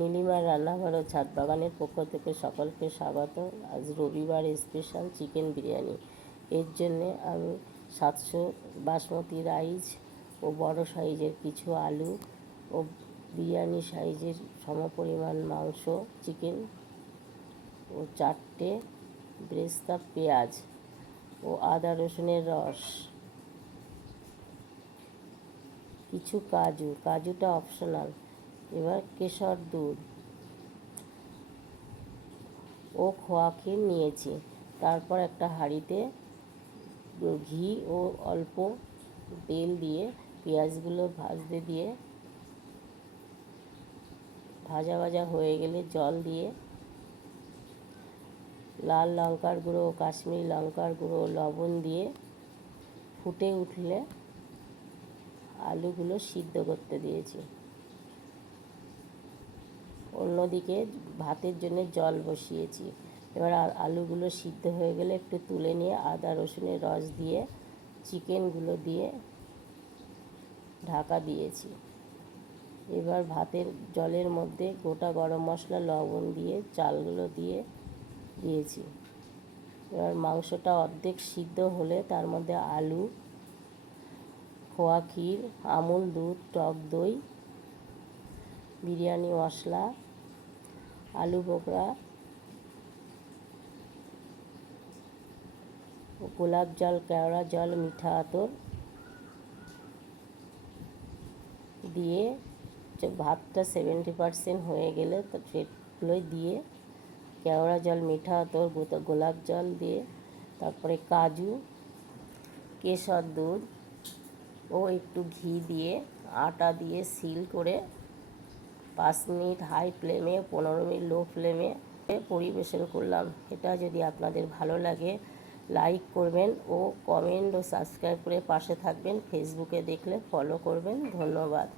নীলিমার রান্নাঘর ও ছাদ বাগানের পক্ষ থেকে সকলকে স্বাগত। আজ রবিবার স্পেশাল চিকেন বিরিয়ানি। এর জন্যে আমি 700 বাসমতি রাইস ও বড় সাইজের কিছু আলু ও বিরিয়ানি সাইজের সমপরিমাণ মাংস, চিকেন ও 4টে বেরেস্তা পেঁয়াজ ও আদা রসুনের রস, কিছু কাজুটা অপশনাল। এবার কেশর দুধ ও খোয়া ক্ষীর নিয়েছি। তারপর একটা হাঁড়িতে ঘি ও অল্প তেল দিয়ে পেঁয়াজগুলো ভাজতে দিয়ে ভাজা হয়ে গেলে জল দিয়ে লাল লঙ্কার গুঁড়ো ও কাশ্মীরি লঙ্কার গুঁড়ো লবণ দিয়ে ফুটে উঠলে আলুগুলো সিদ্ধ করতে দিয়েছি। অন্যদিকে ভাতের জন্য জল বসিয়েছি। এবার আলুগুলো সিদ্ধ হয়ে গেলে একটু তুলে নিয়ে আদা রসুনের রস দিয়ে চিকেনগুলো দিয়ে ঢাকা দিয়েছি। এবার ভাতের জলের মধ্যে গোটা গরম মশলা, লবণ দিয়ে চালগুলো দিয়েছি। এবার মাংসটা অর্ধেক সিদ্ধ হলে তার মধ্যে আলু, খোয়া ক্ষীর, আমুল দুধ, টক দই, বিরিয়ানি মশলা, আলু বোখরা, গোলাপ জল, কেওড়া জল, মিঠা আতর দিয়ে ভাতটা 70% হয়ে গেলে সেগুলো দিয়ে কেওড়া জল, মিঠা আতর, গোলাপ জল দিয়ে তারপরে কাজু, কেশর দুধ ও একটু ঘি দিয়ে আটা দিয়ে সিল করে 5 মিনিট হাই ফ্লেমে, 15 মিনিট লো ফ্লেমে পরিবেশন করলাম। এটা যদি আপনাদের ভালো লাগে লাইক করবেন ও কমেন্ট ও সাবস্ক্রাইব করে পাশে থাকবেন। ফেসবুকে দেখলে ফলো করবেন। ধন্যবাদ।